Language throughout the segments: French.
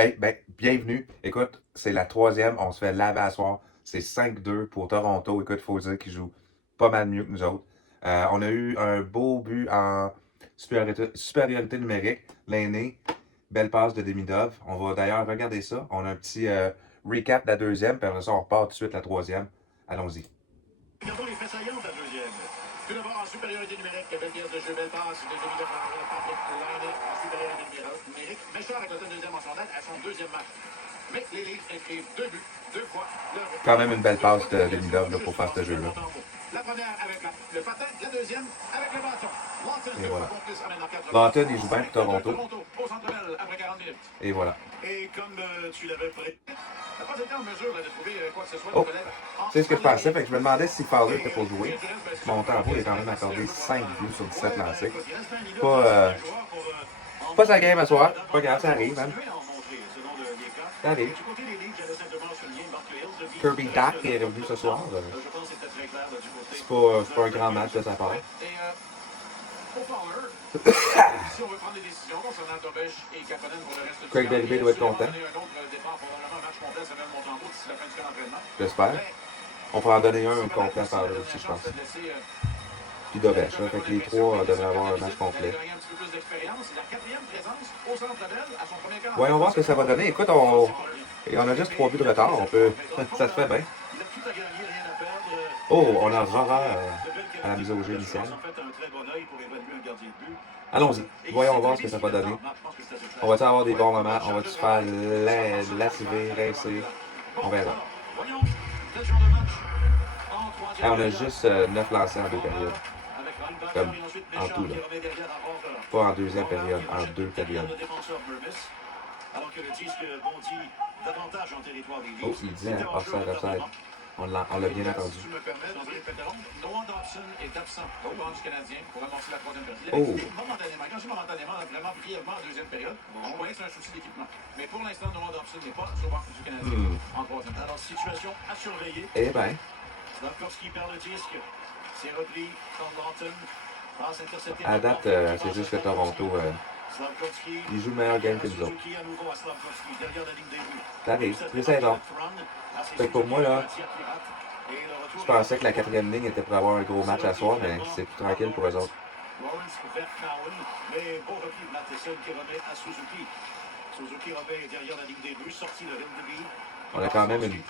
Hey, ben, bienvenue. Écoute, c'est la troisième. On se fait laver à soir. C'est 5-2 pour Toronto. Écoute, il faut dire qu'ils jouent pas mal mieux que nous autres. On a eu un beau but en supériorité numérique. L'aîné, belle passe de Demidov. On va d'ailleurs regarder ça. On a un petit recap de la deuxième, puis après ça, on repart tout de suite la troisième. Allons-y. Regardons les faits saillants de la deuxième. Tout d'abord en supériorité numérique, belle pièce de jeu, belle passe de Denis de Patrick Laine en supériorité numérique. Méchard est le deuxième en sondage à son deuxième match. Mais les Leafs inscrivent deux buts, deux fois leur Quand record. même une belle passe de Demidov là, pour faire ce jeu-là. La première avec le patin, la deuxième avec le bâton. Lawton, Et deux fois voilà. complice, ramène en 4 Lawton, il joue bien pour Toronto. au centre belle après 40 minutes. Et voilà. Et comme tu l'avais prédit, n'a pas été en mesure de trouver quoi que ce soit de Oh, relève. c'est ce que je pensais. Fait que je me demandais si Fowler était pour jouer. Mon tempo il a quand même accordé 5 buts sur 17 lancés. Pas sa game à soir. Pas grave, ça arrive, man. Ça arrive. Kirby Dak est revenu ce soir. C'est pas un grand match de sa part. Craig Berube doit être content. J'espère. On pourra en donner un complet à Fowler aussi, je pense. Puis Dovesh. Fait que les trois devraient avoir un match complet. Voyons voir ce que ça va donner. Écoute, on a juste 3 buts de retard. On peut. Ça se fait bien. Oh, on a Rara à la mise au jeu initiale. Allons-y. Voyons voir ce que ça va donner. On va-tu avoir des bons moments? On va-tu se faire lessiver, rincer? On verra. Hey, on a juste 9 lancés en 2 périodes. Comme en tout, là. Pas en deuxième période, en 2 périodes. Oh, il dit, hein, offside, offside. On l'a bien entendu. Oh! Quand je momentanément, vraiment brièvement en deuxième période, on voyait que c'est un souci d'équipement. Mais pour l'instant, Noah Dobson n'est pas sur le banc du Canadien en troisième. Alors, situation à surveiller. Eh bien. Slavkovski perd le disque. C'est repris par Lawton. Passe interceptée. À date, c'est juste que Toronto, il joue le meilleur game que nous autres. Ça arrive, pré-saison. Fait que pour moi, là, je pensais que la quatrième ligne était pour avoir un gros match à soir, mais c'est plus tranquille pour eux autres. Mais bon repli de Matheson qui remet à Suzuki. Suzuki remet derrière la ligne des buts, sorti de Hildeby. On a quand même une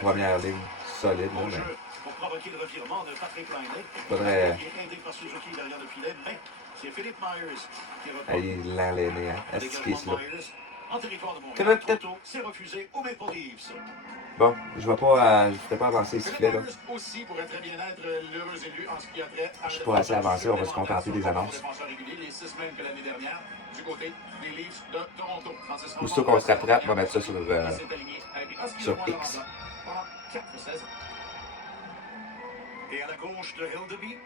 première ligne solide, là, mais pour provoquer le revirement de Patrick Laine. faudrait. Aidé par Suzuki derrière le filet, mais c'est Philippe Myers qui reprend. Il l'a l'aîné, hein. Est-ce qu'il est là? En territoire de Montréal, c'est refusé au Maple Leafs. Bon, je ferai pas avancer les sifflets, là. Aussi pourrait très bien être l'heureux élu en ce qui a trait à je suis pas assez avancé, on va se contenter des annonces. Les 6 mêmes que l'année dernière du côté des Leafs de Toronto. Aussitôt qu'on sera prêt, on va mettre ça sur X. Et à la gauche de Hildeby.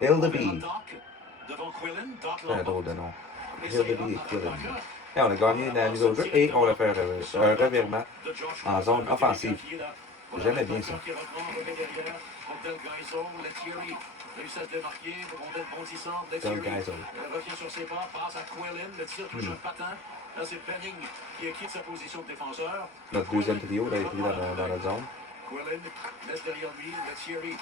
Hildeby. Devant Quillen. C'est un drôle de nom. Hildeby et Quillen. Et on a gagné la mise au jeu et on a fait un revirement en zone offensive. J'aimais bien ça. Del Gaiso. Revient sur ses pas, passe à Quillen, le tir touche un patin. Là, c'est Benning qui quitte sa position de défenseur. Notre deuxième trio là, est pris dans notre zone. Quillen laisse derrière lui le Thierry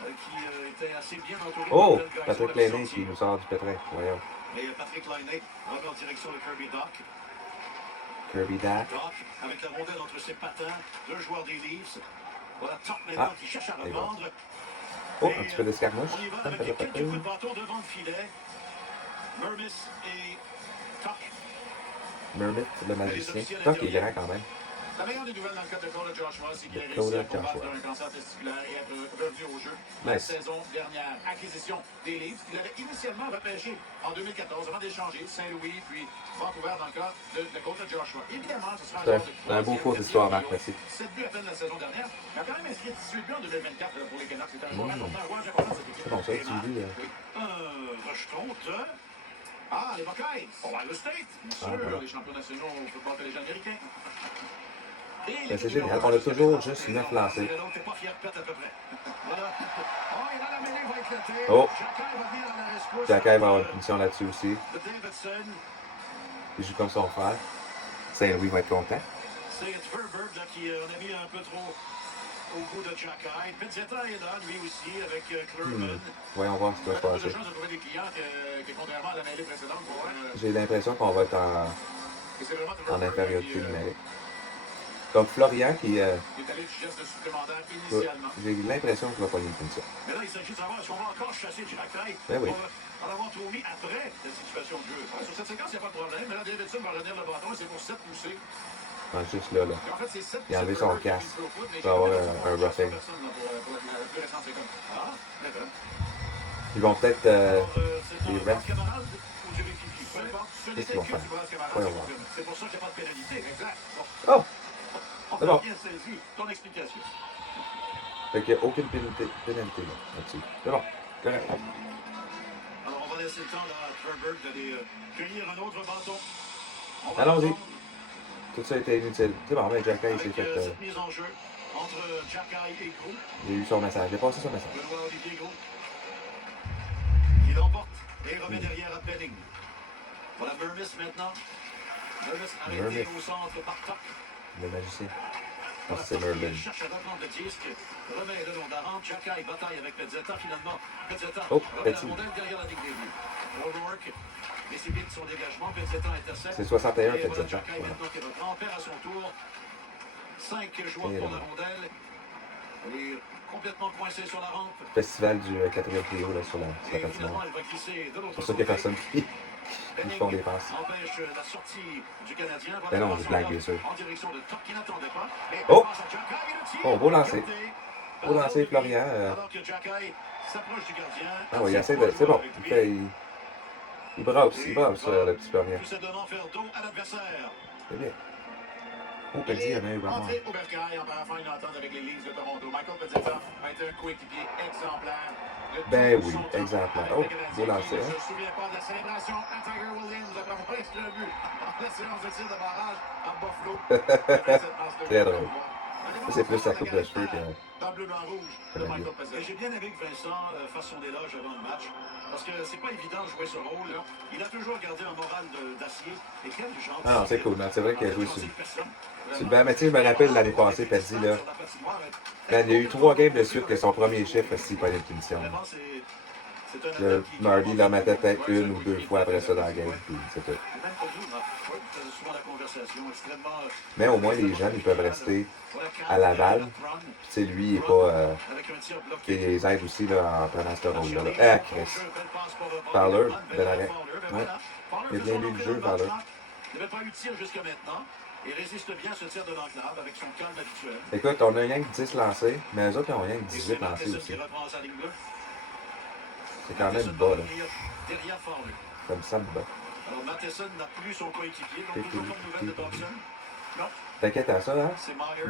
qui était assez bien entouré. Oh! Patrick Laine qui nous sort du pétrin. Voyons. Et Patrick Laine remet en direction de Kirby Dach. Kirby Dak. Avec la rondelle entre ses patins, deux joueurs des Leafs. Voilà, top maintenant qui cherche à reprendre. Oh, un petit peu d'escarmouche. On y va avec quelques coups de bâton devant le filet. Mermis et Tuck. Mermit, le magicien. Tuck est grand quand même. La meilleure des nouvelles dans le cas de Dakota Joshua, c'est qu'il a réussi à combattre un cancer testiculaire et être revenu au jeu la saison dernière. Acquisition des Leafs qu'il avait initialement repêché en 2014 avant d'échanger Saint-Louis puis Vancouver dans le cas de Dakota Joshua. Évidemment, ce sera un beau cours d'histoire, Marc, merci. 7 buts à peine la saison dernière, mais a quand même inscrit 18 buts en 2024 pour les Canucks. C'est un joueur important, un joueur important de cette équipe. C'est bon, ça, tu dis. Rejeton de... Ah, les Buckeyes, Ohio State, bien sûr, les champions nationaux au football collégial américain. Ben, c'est génial. On a toujours juste 9 lancés. Oh! Jacky va avoir une punition là-dessus aussi. Il joue comme son frère. Saint-Louis va être content. C'est Tverberg qui on a mis un peu trop au goût de Jacky. Pizzetta est là, lui aussi, avec Clermont. Voyons voir ce qui va se passer. Contrairement à la mêlée précédente. J'ai l'impression qu'on va être en infériorité numérique. Donc Florian qui... Il est allé du geste supplémentaire initialement. J'ai l'impression qu'il va pas une punition. Mais là, il s'agit de savoir est-ce qu'on va encore chasser Jacky. Ben oui. On va avoir trop mis après la situation de jeu. Sur cette séquence, il n'y a pas de problème. Mais là, Davidson va retenir le bâton et c'est pour 7 poussées. Ah, juste là. En fait, c'est 7 il a enlevé son casque. Il va avoir un roughing. Ils vont peut-être... les refs... Qu'est-ce qu'ils vont faire? Voyons voir. C'est pour ça qu'il n'y a pas de pénalité. Exact. Oh! C'est bon. Bien saisi ton explication. Fait qu'il n'y a aucune pénalité là-dessus. C'est bon. Correct. Alors, on va laisser le temps à Tverberg d'aller cueillir un autre bâton. Allons-y. Tout ça a été inutile. C'est bon, mais Jacky s'est fait... Cette mise en jeu entre Jacky et Gros. Il a eu son message. Il a passé son message. Benoît Olivier Gros. Il l'emporte et remet derrière à Benning. Voilà Mermis maintenant. Mermis arrêté au centre par Tuck. Le magicien. C'est Merlin. Il cherche à reprendre le disque. Remet le long d'Arante. Jacky bataille avec Pizzetta finalement. Pizzetta remet la rondelle derrière la ligne des buts. O'Rourke précipite son dégagement. Pizzetta intercepte. C'est 61 Pizzetta. Pizzetta. Jacky maintenant qui reprend. Perd à son tour. 5 joueurs pour la rondelle. Il est complètement coincé sur la rampe. Festival du 4e trio là, sur la patinoire. C'est pour ça qu'il n'y a personne qui font des passes. Empêche la sortie du Canadien. Ben non, je blague bien sûr. En direction de Tuck qui n'attendait pas. Oh! Oh, beau lancer. Beau lancer, Florian. Alors que Jacky s'approche du gardien. Ah oui, il essaie de... C'est bon. Il brasse, le petit Florian. Tout simplement faire dos à l'adversaire. C'est bien. Oh, Peddy, il y en a eu vraiment. Entrée au bercail en paraphant une entente avec les Leafs de Toronto. Michael Pizzetta a été un coéquipier exemplaire. Ben oui, exemplaire. Oh, beau lancer. Je ne me souviens pas de la célébration à Tiger Williams après avoir inscrit un but en la séance de tir de barrage à Buffalo. Très drôle. Ça, c'est plus sa coupe de cheveux que... Dans bleu, blanc, rouge de Michael Pizzetta. J'ai bien aimé que Vincent fasse son éloge avant le match. Parce que c'est pas évident de jouer ce rôle. Il a toujours gardé un moral d'acier. Et quel genre. Ah non, c'est cool. C'est vrai qu'il a joué sur le banc. Mais tu sais, je me rappelle l'année passée, Peddy, là. Ben, il y a eu 3 games de suite que son premier chiffre, s'il pas une punition. Marty la mettait peut-être 1 ou 2 fois après ça dans la game, puis c'est tout. Mais au moins, les jeunes, ils peuvent rester à Laval. Puis, tu sais, lui, il est pas... il les aide aussi là, en prenant ce rôle-là. Ah, Chris. Fowler, bel arrêt. Ouais. Il a bien lu le jeu, Fowler. Il n'avait pas eu de tir jusqu'à maintenant. Il résiste bien à ce tir de l'enclave avec son calme habituel. Écoute, on a rien que 10 lancés, mais eux autres, ils ont rien que 18 lancés aussi. C'est quand même bas, là. Comme ça, bas. Alors, Matheson n'a plus son coéquipier, donc toujours pas de nouvelles de Dobson. Non. T'inquiète à ça, hein?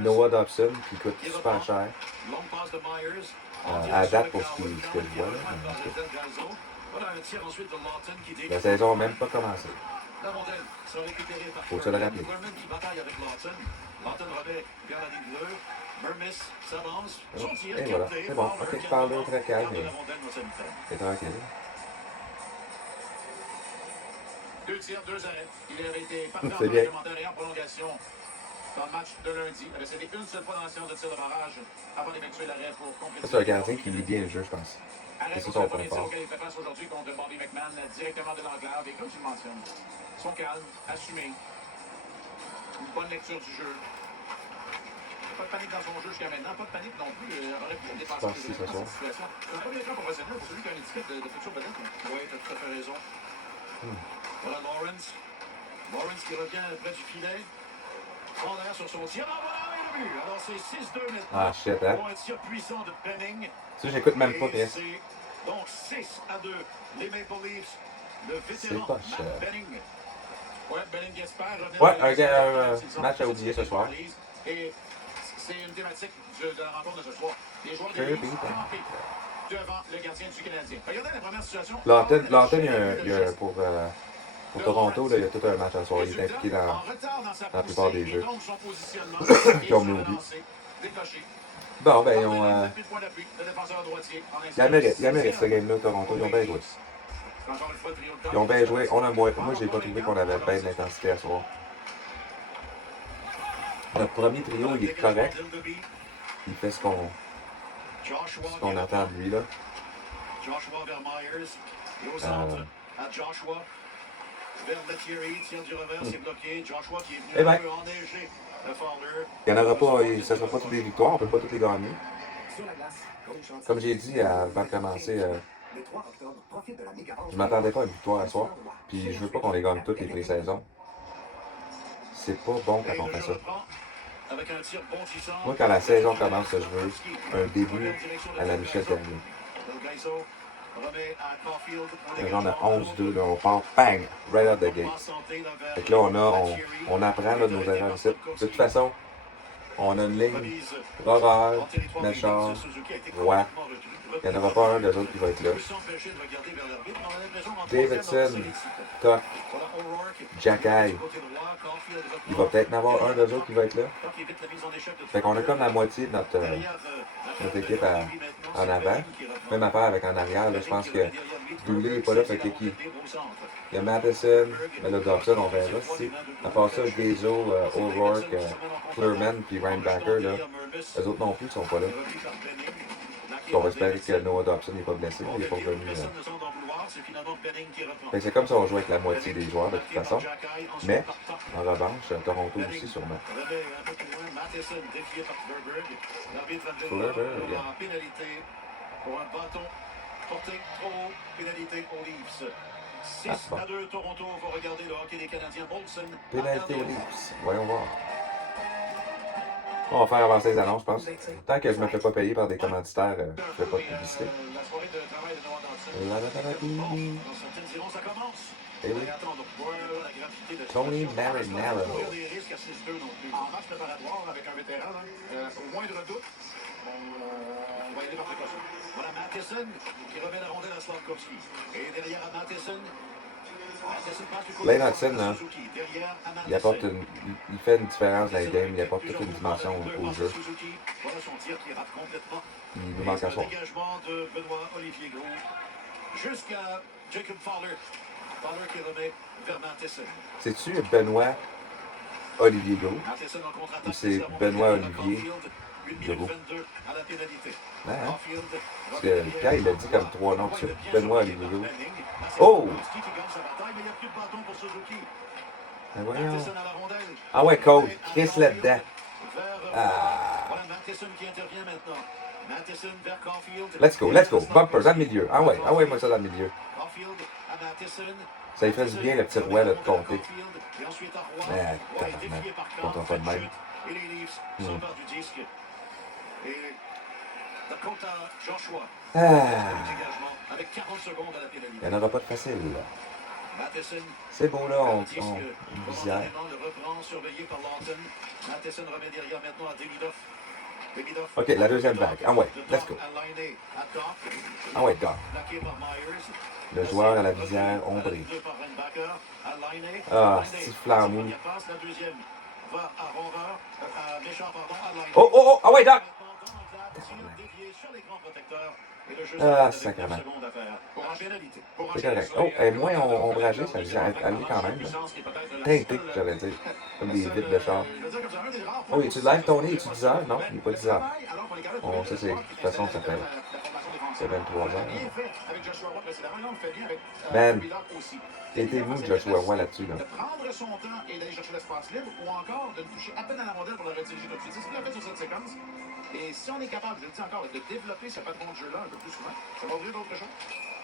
Noah Dobson, qui coûte super cher. À date pour ce que je vois, là. La saison n'a même pas commencé. Faut se le rappeler. Et voilà, c'est bon. Ok, je parle très calme. C'est tranquille. 2 tirs, 2 arrêts. Il avait été parfait en réglementaire et en prolongation dans le match de lundi. Il avait cédé une seule fois dans la séance de tir de barrage avant d'effectuer l'arrêt pour compléter. C'est un gardien qui lit bien le jeu, je pense. C'est son point fort. Il fait face aujourd'hui contre Bobby McMahon directement de l'enclave. Et comme tu le mentionnes, son calme, assumé, une bonne lecture du jeu. Pas de panique dans son jeu jusqu'à maintenant, pas de panique non plus. Il aurait pu dépasser cette situation. C'est un premier camp professionnel pour celui qui a une étiquette de futur vedette. Oui, tu as tout à fait raison. Voilà Lawrence. Lawrence qui revient près du filet. Prend l'air sur son tir. Ah voilà, et le but. Alors c'est 6-2 maintenant. Ah shit, hein. Pour un tir puissant de Benning. Ça, j'écoute même pas, pièce. Donc 6-2. Les Maple Leafs. Le vétéran Matt Benning. Ouais, Benning espère revenir. Ouais, un match à oublier ce soir. Et c'est une thématique de la rencontre de ce soir. Les joueurs des Leafs campés devant le gardien du Canadien. Regardez la première situation. Lawton, il y a pour Toronto, là, il y a tout un match à soir. Il est impliqué dans la plupart des jeux. Puis on m'oublie. Bon, ben, ils ont... il mérite ce game-là, Toronto. Ils ont bien joué. Ils ont bien joué. Moi, j'ai pas trouvé qu'on avait bien de l'intensité à soir. Notre premier trio, il est correct. Il fait ce qu'on attend de lui, là. Joshua vers Myers. Et au centre, à Joshua. Vers Thierry, tire du revers, c'est bloqué. Joshua qui est venu un peu enneigé. Le Fowler. Il n'y en aura pas, ce ne sera pas toutes les victoires, on ne peut pas toutes les gagner. Comme j'ai dit avant de commencer, je ne m'attendais pas à une victoire à soir. Puis je veux pas qu'on les gagne toutes les pré-saisons. C'est pas bon quand on fait ça. Moi, quand la saison commence, je veux un début à la Michel Terrier. Le genre de 11-2, là, on part, bang, right out the gate. Fait que là, on apprend là, de nos erreurs ici. De toute façon, on a une ligne, Horreur, Méchard, Roy. Il n'y en aura pas un des autres qui va être là. Davidson, Tuck, Jacky. Il va peut-être en avoir un des autres qui va être là. Fait qu'on a comme la moitié de notre équipe en avant. Même affaire avec en arrière. Là, je pense que Dooley n'est pas là. Fait que qui? Il y a Matheson, mais là, Dobson, on verra. À part ça, Gazo, O'Rourke, Clearman puis Rhinebacker, là, eux autres non plus ne sont pas là. On va espérer que Noah Dobson n'est pas blessé. Il n'est pas revenu. C'est comme ça on joue avec la moitié des joueurs de toute façon. Mais, en revanche, Toronto aussi sûrement. Fleuberg, Pour un bâton porté trop haut, pénalité aux Leafs. 6-2 Toronto, on va regarder le hockey des Canadiens. Molson. Pénalité aux Leafs. Voyons voir. On va faire avancer les annonces, je pense. Tant que je ne me fais pas payer par des commanditaires, je ne fais pas de publicité. La soirée de travail de Noah Tony Marinaro. En match préparatoire avec un vétéran, au moindre doute, on va y aller par précaution. Voilà Matheson qui remet la rondelle à Slavkovski. Et derrière à Matheson. Lane Hudson, là, il fait une différence dans les games, il apporte toute une dimension au jeu. Il nous manque à soi. Jusqu'à Jacob Fowler. Fowler qui remet vers Matheson. C'est-tu Benoît Olivier Gros? Ou c'est Benoît Olivier Gros? Hein? Parce que Pierre, il a dit comme 3 noms sur Benoît Olivier Gros. Oh! Ben voyons. Ah ouais, Cole. Chris là-dedans. Ah. Let's go, let's go. Bumper dans le milieu. Ah ouais, moi ça dans le milieu. Ça lui fait du bien le petit roi là, de compter. Ah, tabarnak. Comptons pas de même. Il n'y en aura pas de facile. C'est beau là, on visière. Ok, la deuxième vague. Ah ouais, let's go. Ah ouais, Doc. Le joueur à la visière ombrée. Ah, c'est flamou. Oh, ah ouais, Doc. Ah, sacrément. C'est correct. Oh, elle est moins ombragée, ça vient à lui quand même. Teinté, j'allais dire. Comme des vitres de char. Oh, es-tu live, Tony? Es-tu 10 heures? Non, il n'est pas 10 heures. Oh, ça, c'est. De toute façon, ça fait. C'est 23 heures. Man, aidez-vous Joshua Roy là-dessus, là. De prendre son temps et d'aller chercher l'espace libre ou encore de toucher à peine à la rondelle pour la rediriger tout de suite. C'est ce qu'il a fait sur cette séquence. Et si on est capable, je le dis encore, de développer ce patron de jeu-là un peu plus souvent, ça va ouvrir d'autres choses.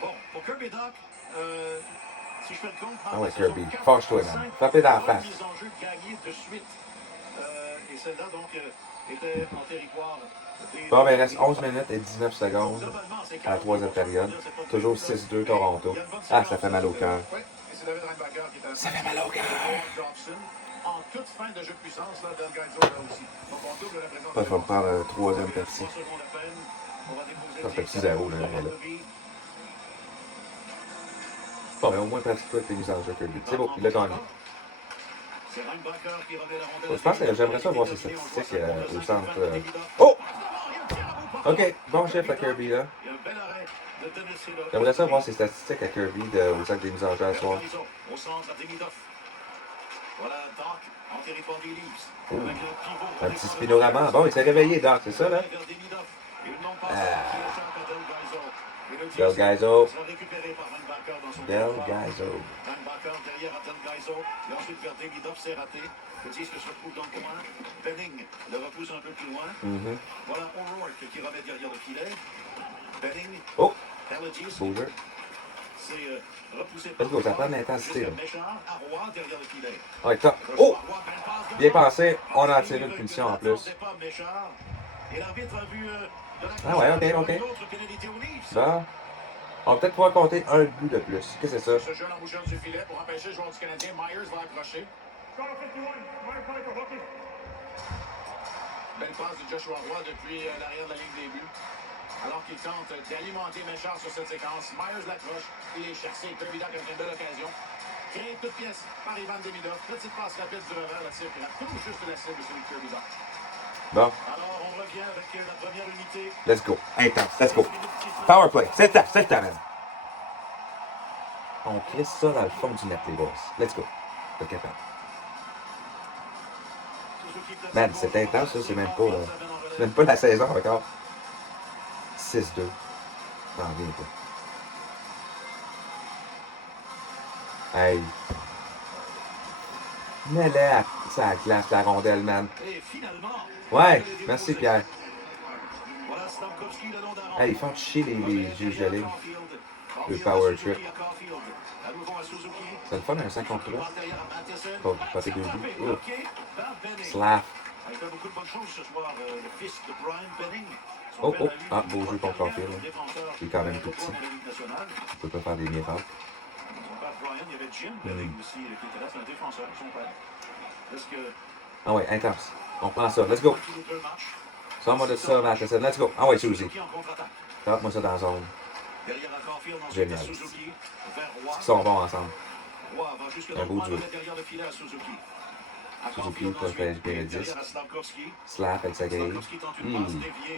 Bon, pour Kirby Doc, si je fais le compte, ah ouais, Kirby, fâche-toi, man. Frappez dans la face. Et celle-là, donc, était en territoire. Bon, ben, il reste 11 minutes et 19 secondes à la troisième période. Toujours 6-2 Toronto. Ah, ça fait mal au cœur. Ça fait mal au cœur. En toute fin de jeu de puissance, là, Del Gaizo là aussi. Donc, on double la présence. Il va me prendre un troisième Pepsi. Ça fait 6-0, là. Bon, mais au moins, pratique-toi avec tes mises en jeu, Kirby. C'est beau, il a gagné. Je pense que j'aimerais ça voir ses statistiques au centre. Oh! Ok, bon chef à Kirby, là. J'aimerais ça voir ses statistiques à Kirby au centre des mises en jeu à soir. Voilà Doc en territoire des Leafs. Ouh. Avec le pivot. Un petit spinorama. Bon, il s'est réveillé, Doc, c'est ça, là? Del Gaizo. Del Gaizo. Van Backer derrière à Del Gaizo. Et ensuite vers Demidov, c'est raté. Le disque se retrouve dans le coin. Benning le repousse un peu plus loin. Voilà O'Rourke qui remet derrière le filet. Benning. Oh! Pellegis. Bouger. C'est repoussé Let's go, ça prend de l'intensité, là. Méchard à Roy derrière le filet. Ouais, top. Oh! Bien passé. On a tiré une punition en plus. Et l'arbitre a vu Ah ouais, ok. Bon. On va peut-être pouvoir compter un but de plus. Qu'est-ce que c'est ça? Ce jeu l'embouchure du filet pour empêcher le joueur du Canadien. Myers va accrocher. Belle passe de Joshua Roy depuis l'arrière de la ligne des buts. Alors qu'il tente d'alimenter Méchard sur cette séquence. Myers l'accroche. Il est chassé. Kirby Doc avec une belle occasion. Créé toute pièce par Ivan Demidov. Petite passe rapide du revers. La cible. Tout juste la cible sur le Kirby Doc. Bon. Alors on revient avec la première unité. Let's go. Intense. Let's go. Power play. C'est le temps, man. On crisse ça dans le fond du net, les boys. Let's go. Pas capable. Man, c'est intense, ça. C'est même pas la saison encore. 6-2. Non, viens pas. Hey. Mets-la ça glace, la rondelle, man. Ouais, merci, Pierre. Hey, ils font chier les juges de ligne. Le power trip. C'est le fun, un 5 contre 3. Pas tes 2 buts. Oh. Slap. Oh, oh. Ah, beau jeu contre Caulfield. Il est quand même tout petit. Il peut pas faire des miracles. Ah ouais, intense. On prend ça. Let's go. Sors-moi de ça, Matheson. Let's go. Ah ouais, Suzy. Tape-moi ça dans la zone. Génial. Ils sont bons ensemble. Un beau duo. Suzuki peut faire le 10. Slap avec sa grille.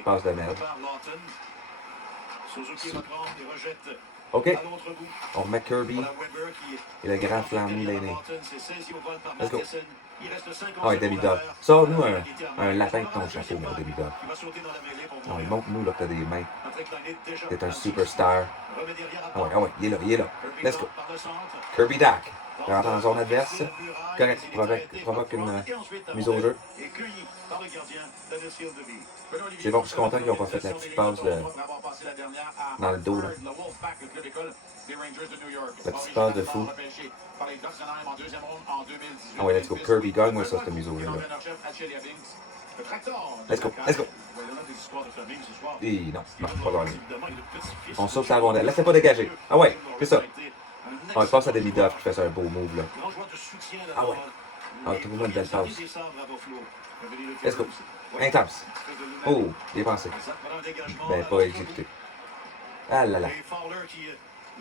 Passe de merde. OK. On remet Kirby et le grand flamou l'aîné. Let's go. Ah ouais, Demidov. Sors-nous un lapin de ton chapeau, mon Demidov. Ah ouais, montre-nous là que t'as des mains. T'es un superstar. Ah ouais, il est là. Let's go. Kirby Doc. Rentre en zone adverse. Correct. Provoque une mise au jeu. C'est bon, je suis content qu'ils n'ont pas fait la petite passe dans le dos, là. La petite passe de fou. Ah ouais, let's go. Kirby, gagne-moi ça, cette mise au jeu, là. Let's go. Et non, pas gagné. On saute la rondelle. Laissez pas dégager. Ah ouais, c'est ça. On passe à Demidov qui fait un beau move, là. Ah ouais. Ah, trouve-moi une belle passe. Let's go. Intense. Oh, dépensé. Ben, pas exécuté. Ah là là.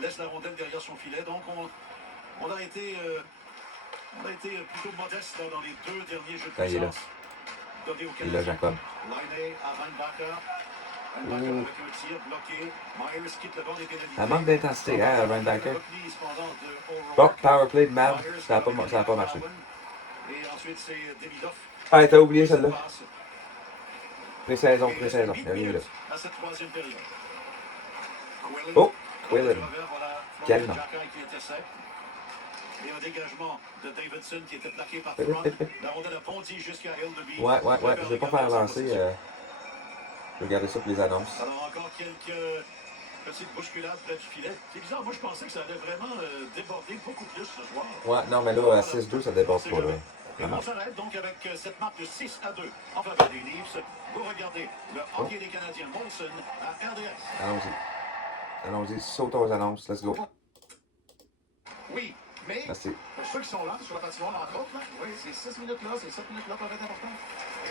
Laisse la rondelle derrière son filet. Donc, on a été plutôt modeste dans les 2 derniers jeux de puissance. Il est là. Il est là, Jacob. Elle manque d'intensité, hein, Reinbacker. Bon, power play de merde. Ça n'a pas marché. Ah, t'as oublié celle-là. Pré-saison. Il y a rien là. Oh, Quillen. Quel nom. Et un dégagement de Davidson qui était plaqué par Front. La rondelle a bondi jusqu'à Hildeby. Ouais. Je vais pas faire avancer. Je vais garder ça pour les annonces. Alors encore quelques petites bousculades près du filet. C'est bizarre, moi je pensais que ça allait vraiment déborder beaucoup plus ce soir. Ouais, non, mais là, à 6-2, ça déborde pas, là. Et on s'arrête donc avec cette marque de 6-2 en faveur des Leafs. Vous regardez le hockey des Canadiens Molson à RDS. Allons-y, sautons aux annonces. Let's go. Oui. Mais merci. Pour ceux qui sont là, sur la patinoire, entre autres, là, oui, ces 6 minutes-là, ces 7 minutes-là peuvent être importantes.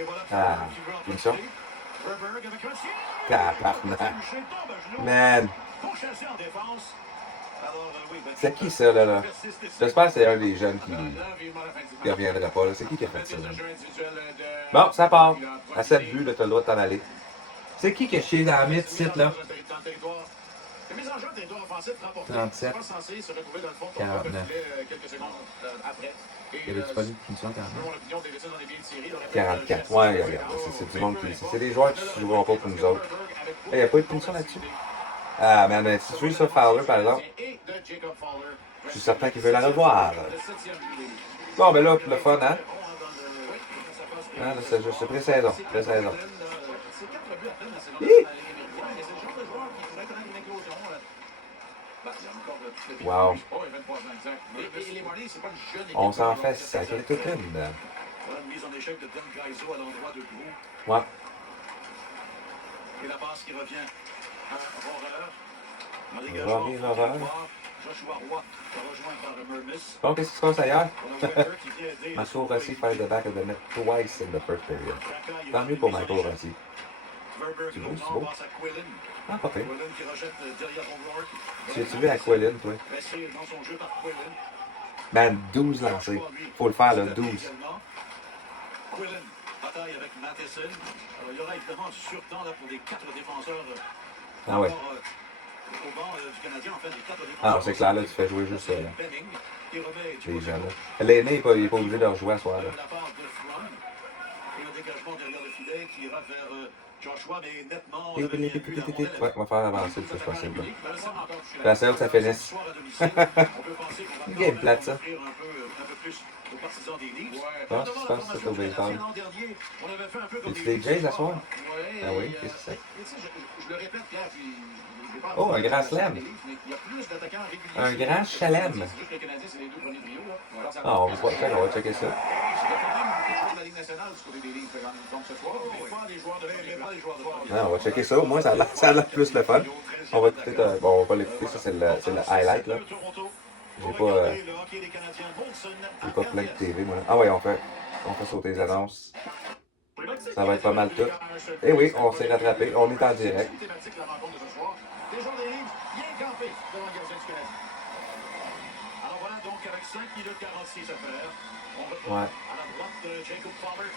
Et voilà, une chance. Verberg avec un tir. Tabarnak. Man. Pour chasser en défense. Alors, oui, c'est qui ça, là? J'espère que c'est un des jeunes qui reviendra pas, là. C'est qui a fait ça, là? Bon, ça part. À 7 buts, là, t'as le droit de t'en aller. C'est qui a chié dans la mythe, site, là? La mise en jeu d'un tour offensif remporté. 37. Pas censé se retrouver dans le fond de 49. quelques secondes après. Il y avait-tu pas eu de punition 49? Mon opinion, des décisions dans les billes de série, 44. Ouais, regarde. C'est du monde qui. C'est des joueurs qui ne joueront pas pour nous autres. Il n'y a pas eu de punition là-dessus? Ah, mais si tu veux ça, Fowler, par exemple, je suis certain qu'il veut la revoir. Bon, ben là, pour le fun, hein? Hein, là, c'est juste pré-saison. Pré-saison. Wow. On s'en fait sacrer toute une. Mise en échec de Del Gaizo à l'endroit de Gros. Ouais. Et la passe qui revient à Horreur. Rory Horreur. Joshua Roy, rejoint par Mermis. Bon, qu'est-ce qui se passe ailleurs? Michael Rossi fired the back of the net twice in the first period. Tant mieux pour Michael Rossi. C'est beau, c'est beau. Ah, pas pire. Qui rejette derrière O'Rourke. Tu as-tu vu Aquilin, toi? Pressé dans son jeu par Quillen. Man, 12 lancés. Faut le faire, là, 12. Quillen bataille avec Matheson. Alors, il y aura évidemment du surtemps là, pour les 4 défenseurs. Ah ouais. Au banc du Canadien, en fait, les 4 défenseurs. Ah, c'est clair, là, tu fais jouer juste ça, là. Benning, qui remet Les gens, là. L'aîné, il n'est pas obligé de rejouer à soir, là. de la part de Front. Et un dégagement derrière le filet qui ira vers Joshua, mais nettement. Ouais, on va faire avancer le plus possible, là. La seule, ça finisse. Une game plate, ça. Bon, ce qui se passe, c'est au baseball. Es-tu des Jays, la soir? Ah oui, qu'est-ce que c'est? Je le répète, Pierre, puis. Oh, un grand slam. Un grand chalem. Ah, on va pas faire, on va checker ça. Ah, on va checker ça, au moins ça a l'air plus le fun. On va écouter, bon, on va l'écouter, ça c'est le highlight là. J'ai pas plein de TV moi. Ah ouais, on fait sauter les annonces. Ça va être pas mal tout. Et oui, on s'est rattrapé, on est en direct. Les joueurs des Leafs bien campés devant le gardien du Canadien. Alors voilà donc avec 5 minutes 46 à faire. On reprend à la droite de Jacob Fowler.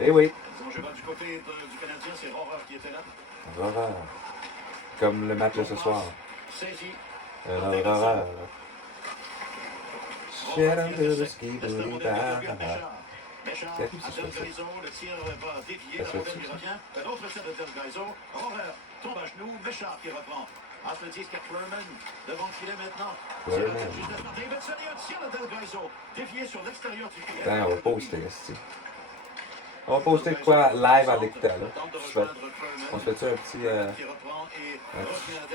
Eh oui. Du côté du Canadien, c'est Horreur qui était là. Horreur. Comme le match de ce soir. Saisi. Horreur. Shit under the ski booty bar. Méchard, Del Gaizo, le tir va dévier, la rondelle qui revient. Un autre tir de Del Gaizo. Horreur tombe à genoux, Méchard qui reprend. Athlétique à Clermont, devant le filet maintenant. Davidson et un tir de Del Gaizo, dévié sur l'extérieur du filet. On va poster ici. On va poster quoi live en l'écoutant là. On se fait-tu un petit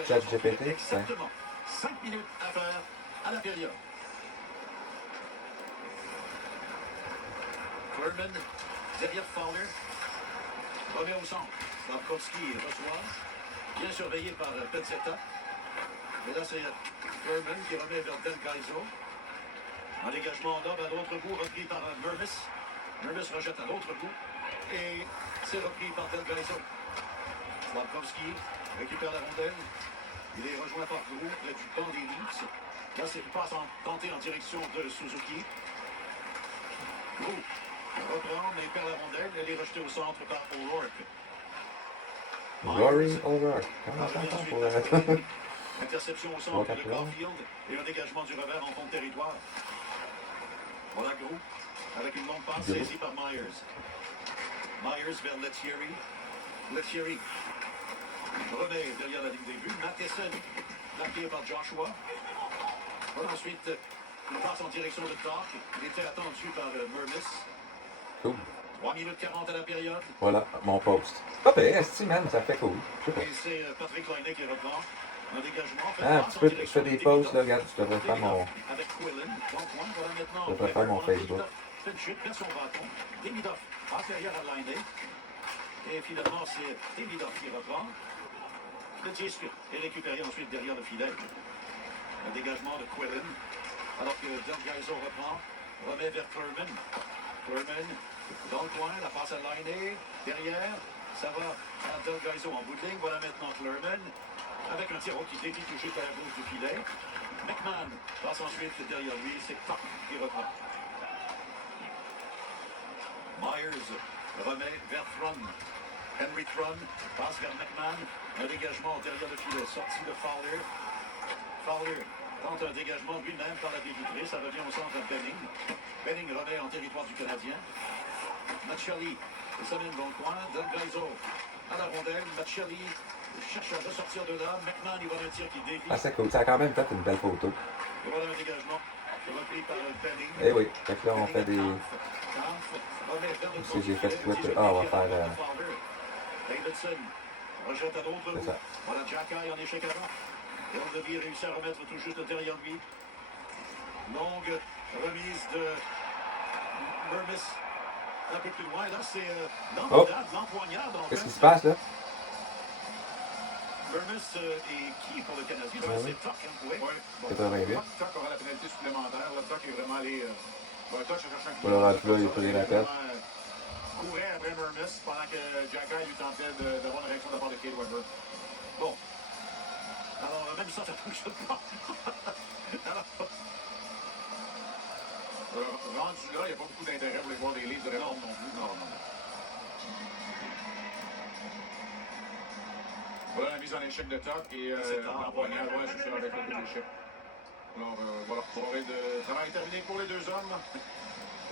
chat GPT? 5 minutes à faire à la période. Clermont, derrière Fowler, remet au centre. Slavkovski reçoit, bien surveillé par Pezzetta. Mais là, c'est Clermont qui remet vers Del Gaizo. Un dégagement en lobe à l'autre bout, repris par Mermis. Mermis rejette à l'autre bout. Et c'est repris par Del Gaizo. Slavkovski récupère la rondelle. Il est rejoint par Gros près du banc des Leafs. Là, c'est une passe tentée en direction de Suzuki. Gros reprend, mais perd la rondelle. Elle est rejetée au centre par O'Rourke. Rory O'Rourke. Comment ça fait pour Interception au centre de Caulfield et un dégagement du revers en fond de territoire. Voilà Gros avec une longue passe saisie par Myers. Myers vers Lettieri. Lettieri remet derrière la ligne des buts. Matheson marqué par Joshua. Voilà ensuite une passe en direction de Clark. Il était attendu par Mermis. Cool. 3 minutes 40 à la période. Voilà, mon post. Pas pire, esti, man, ça fait cool. Et c'est Patrick Laine qui reprend. Un dégagement. Ah, tu fais des posts, là, regarde, je devrais faire mon... Avec Quillen. Je devrais faire mon Facebook. Fait une chute, perd son bâton. Demidov passe derrière à Laine. Et finalement, c'est Demidov qui reprend. Le disque est récupéré ensuite derrière le filet. Un dégagement de Quillen. Alors que Del Gaizo reprend. Remet vers Clermont. Clermont dans le coin, la passe à Laine. Derrière, ça va à Del Gaizo en bout de ligne. Voilà maintenant Clermont. Avec un tir qui dévie touché par la gauche du filet. McMahon passe ensuite derrière lui. C'est Clark qui reprend. Myers remet vers Thrun. Henry Thrun passe vers McMahon. Un dégagement derrière le filet. Sortie de Fowler. Fowler tente un dégagement lui-même par la dévitrée. Ça revient au centre de Benning. Benning remet en territoire du Canadien. Machelli s'amène dans le coin. Doug Gaiso à la rondelle. Machelli cherche à ressortir de là. Maintenant, il va un tir qui dévie. Ah, c'est cool. Ça a quand même fait une belle photo. Et voilà un dégagement repris par Benning. Eh oui, fait que là, on fait des. Si j'ai fait quoi que. Ah, on va faire. Davidson rejette à d'autres. C'est ça. Voilà Jack en échec avant. Et on devait réussir à remettre tout juste derrière lui. Longue remise de Mermis. Un peu plus loin. Là, c'est l'empoignade. Qu'est-ce qui se passe là? Mermis est qui pour le Canadien? C'est Tuck. Oui. 88. Tuck aura la pénalité supplémentaire. Là, Tuck est vraiment allé. Tuck a cherché un Voilà, là, il a pris la tête. Courait après Mermis pendant que Jack lui tentait d'avoir une réaction de la part de Cade Weber. Bon. Alors, même ça ne fonctionne pas. Alors, rendu là, il n'y a pas beaucoup d'intérêt pour les voir des livres de répondre non plus. Non. Voilà la mise en échec de Tuck et l'empoignade, ouais, je suis sûr avec le coup d'échec. Alors, voilà, travail terminé pour les deux hommes.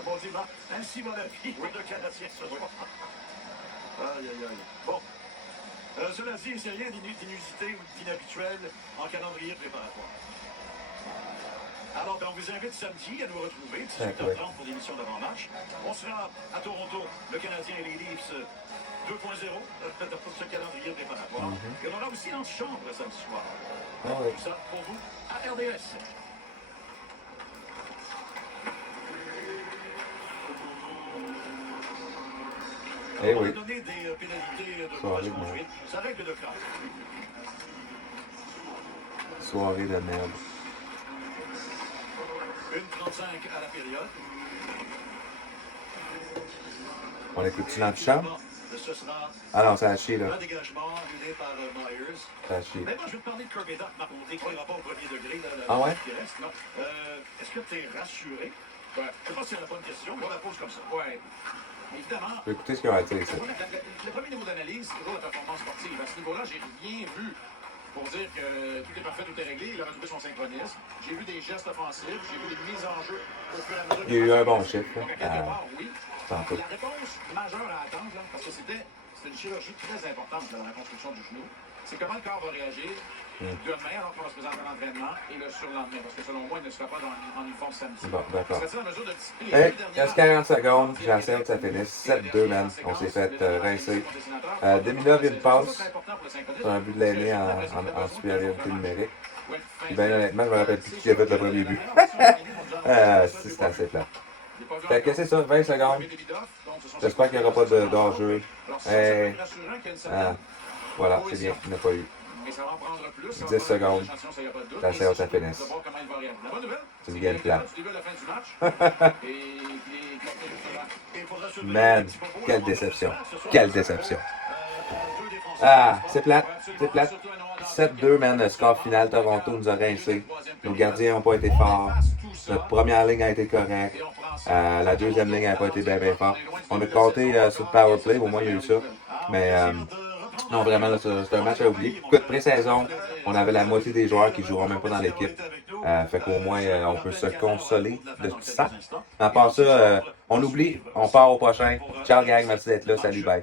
Bon, dis ainsi va la vie de Canadien ce soir. Aïe. Bon. Cela dit, c'est rien d'inusité ou d'inhabituel en calendrier préparatoire. Alors, on vous invite samedi à nous retrouver, 18h30 pour l'émission d'avant-match. On sera à Toronto, le Canadien et les Leafs 2.0 pour ce calendrier préparatoire. Et on aura aussi l'antichambre samedi soir. Tout ça pour vous à RDS. Eh On oui. a donné des pénalités de Soirée mauvaise de conduite. Ça règle de cas. Soirée de merde. 1:35 à la période. On écoute-tu l'antichambre? Ce sera Ah non, ça a chié là. un dégagement mené par Myers. Ça a chié. Mais moi, je vais te parler de Kirby Doc, Marc. On ne décroîtra pas au premier degré. Ah ouais? Qui reste, non. Est-ce que tu es rassuré? Ouais. Je ne sais pas si c'est la bonne question, mais on la pose comme ça. Ouais. Évidemment, Je vais écouter ce qu'ils ont à dire, ça. le premier niveau d'analyse, c'est toujours la performance sportive. À ce niveau-là, j'ai rien vu pour dire que tout est parfait, tout est réglé. Il a retrouvé son synchronisme. J'ai vu des gestes offensifs, j'ai vu des mises en jeu au fur et à mesure. Il y a eu un bon chiffre. Donc, à quelque part, oui. Tantôt. La réponse majeure à attendre, là, parce que c'était une chirurgie très importante dans la reconstruction du genou, c'est comment le corps va réagir demain, alors qu'on va se présenter à l'entraînement, et le surlendemain. Parce que selon moi, il ne sera pas en uniforme samedi. Bon, d'accord. Serait-il en mesure de dissiper les Hey, deux il reste 40 secondes. J'essaie que ça finisse. 7-2, man. On s'est fait rincer. Demilov, une passe. C'est un but de l'année en supériorité numérique. Puis ben honnêtement, je me rappelle plus qui a fait le premier but. C'est assez plat. Fait que c'est ça, 20 secondes. J'espère qu'il n'y aura pas d'enjeu. Hey. Voilà, c'est bien. Il n'y en a pas eu. 10 secondes. J'essaie que ça finisse. C'est une game plan. Man, quelle déception. Quelle déception. Ah, c'est plate. C'est plate. 7-2, man, le score final, Toronto nous a rincé. Nos gardiens n'ont pas été forts. Notre première ligne a été correcte. La deuxième ligne n'a pas été bien forte. On a compté sur le power play, au moins il y a eu ça. Mais non, vraiment, là, c'est un match à oublier. Écoute, pré-saison, on avait la moitié des joueurs qui ne joueront même pas dans l'équipe. Fait qu'au moins, on peut se consoler de ça. À part ça, on oublie, on part au prochain. Ciao, gang, merci d'être là. Salut, bye.